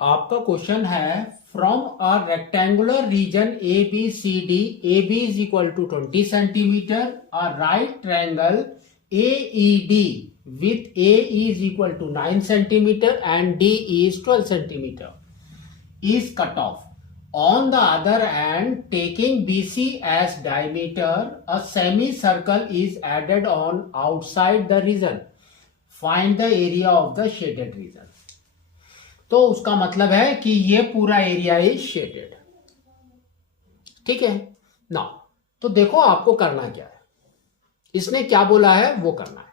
आपका क्वेश्चन है from a rectangular region A B C D, A B is equal to 20 centimetre, a right triangle A E D with A is equal to 9 centimetre and D is 12 centimetre is cut off. On the other hand, taking BC as diameter, a semicircle is added on outside the region. Find the area of the shaded region. तो उसका मतलब है कि ये पूरा area is shaded. ठीक है ना. तो देखो आपको करना क्या है. इसने क्या बोला है वो करना है.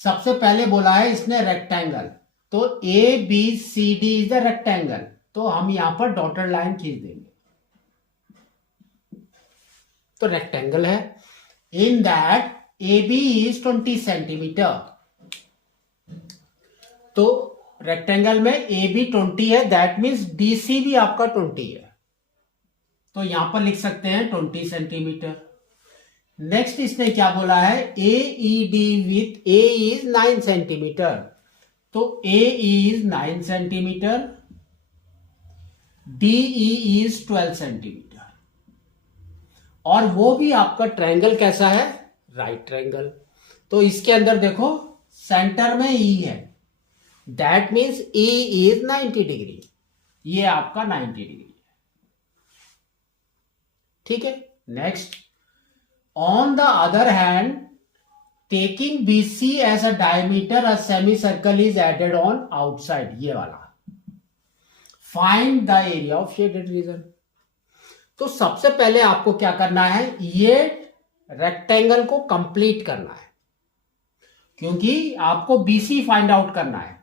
सबसे पहले बोला है इसने रेक्टेंगल. तो A B C D is the rectangle. तो हम यहां पर डॉटेड लाइन खींच देंगे. तो रेक्टेंगल है. In that A B is 20 centimetre. तो रेक्टेंगल में ए बी 20 है, दैट मीन्स डीसी भी आपका 20 है. तो यहां पर लिख सकते हैं 20 सेंटीमीटर. नेक्स्ट इसने क्या बोला है, A E D with A is 9 centimetre. तो A is 9 centimetre, DE is 12 centimetre. और वो भी आपका ट्रायंगल कैसा है, राइट ट्रायंगल. तो इसके अंदर देखो सेंटर में E है, that means E is 90 degree. ये आपका 90 डिग्री है. ठीक है. Next, on the other hand taking BC as a diameter, a semi circle is added on outside. ये वाला find the area of shaded region. तो सबसे पहले आपको क्या करना है, ये रेक्टेंगल को कंप्लीट करना है, क्योंकि आपको BC फाइंड आउट करना है.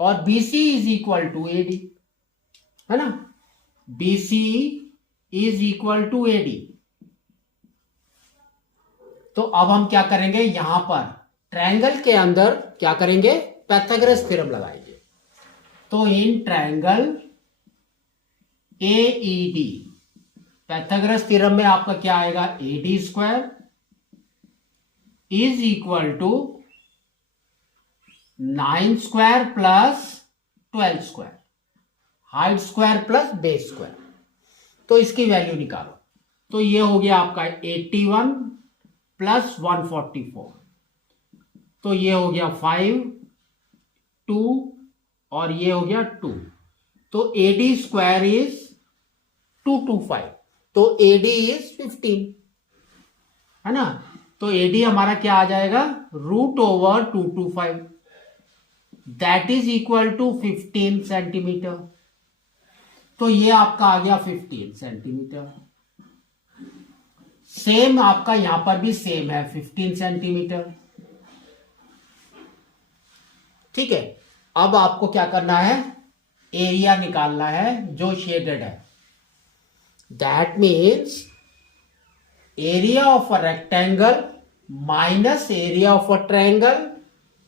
और BC is equal to AD है ना. BC is equal to AD. तो अब हम क्या करेंगे, यहां पर ट्रायंगल के अंदर क्या करेंगे, पाइथागोरस थ्योरम लगाएंगे. तो in triangle AED, Pythagoras theorem में आपका क्या आएगा, AD square is equal to 9 square plus 12 square, height square plus base square. तो इसकी वैल्यू निकालो. तो ये हो गया आपका 81 प्लस 144. तो ये हो गया 5 2 और ये हो गया 2. तो AD स्क्वायर इज 225. तो AD इज 15 है ना. तो AD हमारा क्या आ जाएगा, √225, that is equal to 15 centimetre. तो ये आपका आ गया 15 सेंटीमीटर. सेम आपका यहां पर भी सेम है 15 सेंटीमीटर. ठीक है. अब आपको क्या करना है, एरिया निकालना है जो शेडेड है. That means area of a rectangle minus area of a triangle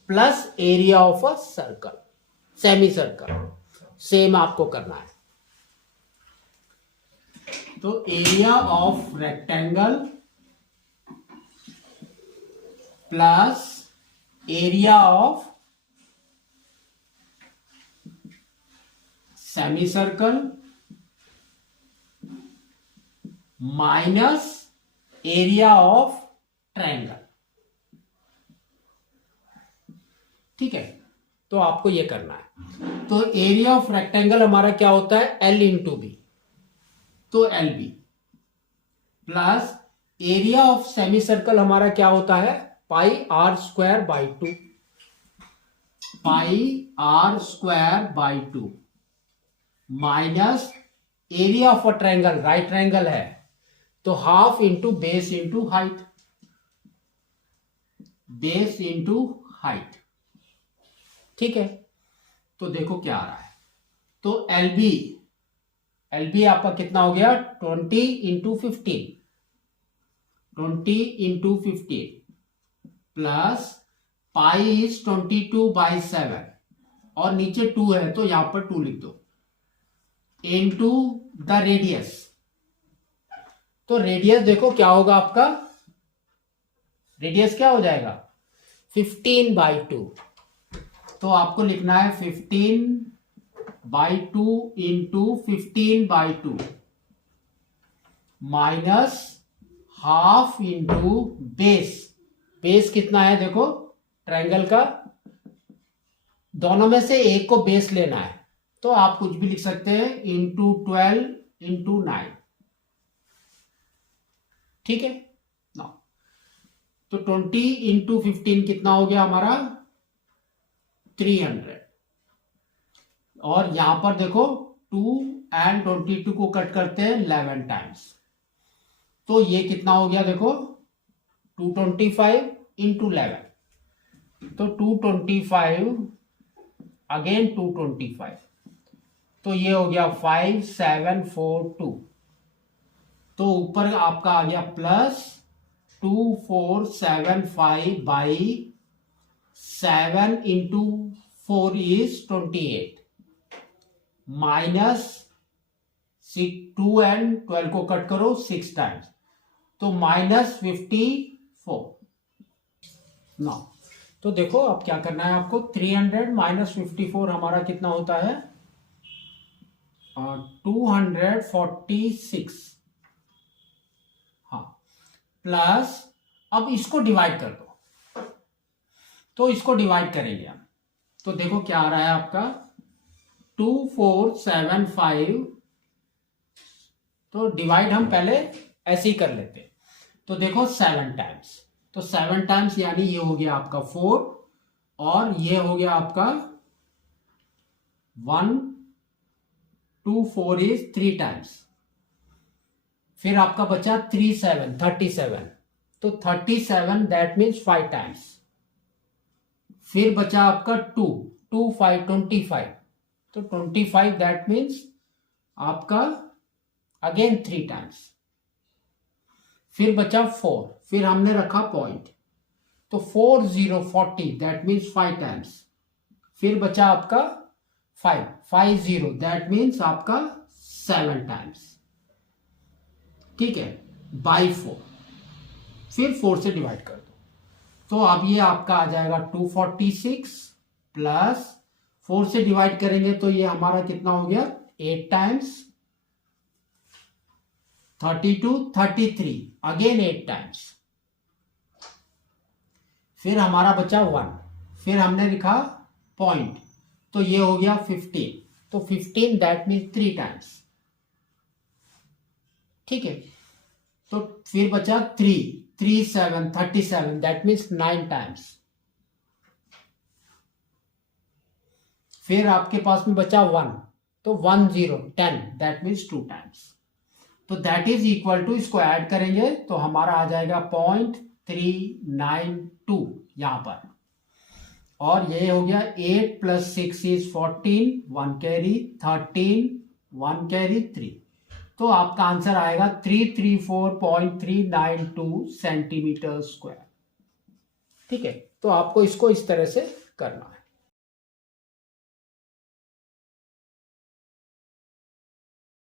plus area of a circle, semi circle. Same आपको करना है. तो area of rectangle plus area of semi circle minus area of triangle. ठीक है. तो आपको यह करना है. तो एरिया ऑफ रेक्टेंगल हमारा क्या होता है, L इंटू बी. तो LB plus area of semi circle हमारा क्या होता है, pi r square by 2. Pi r square by 2 minus area of a triangle, right triangle है तो half into base into height. Base into height. ठीक है. तो देखो क्या आ रहा है. तो LB आपका कितना हो गया, 20 into 15. 20 into 15 plus pi is 22/7 और नीचे 2 है तो यहां पर 2 लिख दो, इंटू द रेडियस. तो रेडियस देखो क्या होगा आपका, रेडियस क्या हो जाएगा 15/2. तो आपको लिखना है 15 by 2 into 15/2 minus half into base. Base कितना है देखो ट्रायंगल का, दोनों में से एक को बेस लेना है, तो आप कुछ भी लिख सकते हैं, इंटू 12 इंटू 9। ठीक है ना, तो 20 इंटू 15 कितना हो गया हमारा 300। और यहां पर देखो 2 एंड 22 को कट करते हैं 11 टाइम्स, तो ये कितना हो गया देखो 225 इंटू 11, तो 225 अगेन 225, तो ये हो गया 5742। तो ऊपर आपका आ गया plus 2475/7 into 4 is 28 minus 2 and 12 को कट करो 6 टाइम्स, तो माइनस 54 ना। तो देखो अब क्या करना है आपको, 300 माइनस 54 हमारा कितना होता है 246। हाँ, प्लस अब इसको डिवाइड कर दो, तो इसको डिवाइड करेंगे हम, तो देखो क्या आ रहा है आपका 2475, तो डिवाइड हम पहले ऐसे ही कर लेते, तो देखो 7 टाइम्स, तो 7 टाइम्स यानी ये हो गया आपका 4 और ये हो गया आपका 1 2 4 इज 3 टाइम्स, फिर आपका बचा 37, तो 37 दैट मीन्स 5 टाइम्स, फिर बचा आपका 2 5 25, तो 25 दैट मीन्स आपका अगेन 3 टाइम्स, फिर बचा 4, फिर हमने रखा पॉइंट, तो 4 0 40 दैट मीन्स 5 टाइम्स, फिर बचा आपका 5 0 दैट मीन्स आपका 7 टाइम्स। ठीक है, बाई 4, फिर 4 से डिवाइड कर दो, तो अब ये आपका आ जाएगा 246 प्लस 4 से डिवाइड करेंगे तो ये हमारा कितना हो गया 8 टाइम्स, 32 33 अगेन 8 टाइम्स, फिर हमारा बचा 1, फिर हमने लिखा पॉइंट, तो ये हो गया 15, तो 15 दैट मीन्स 3 टाइम्स। ठीक है, तो फिर बचा 3 7 37 दैट मीन्स 9 टाइम्स, फिर आपके पास में बचा 1, तो 1 0 10 दैट मीन्स 2 टाइम्स, तो दैट इज इक्वल टू, इसको ऐड करेंगे तो हमारा आ जाएगा 0.392 यहां पर, और ये हो गया 8 + 6 इज 14 1 कैरी 13 1 कैरी 3, तो आपका आंसर आएगा 334.392 सेंटीमीटर स्क्वायर। ठीक है, तो आपको इसको इस तरह से करना है।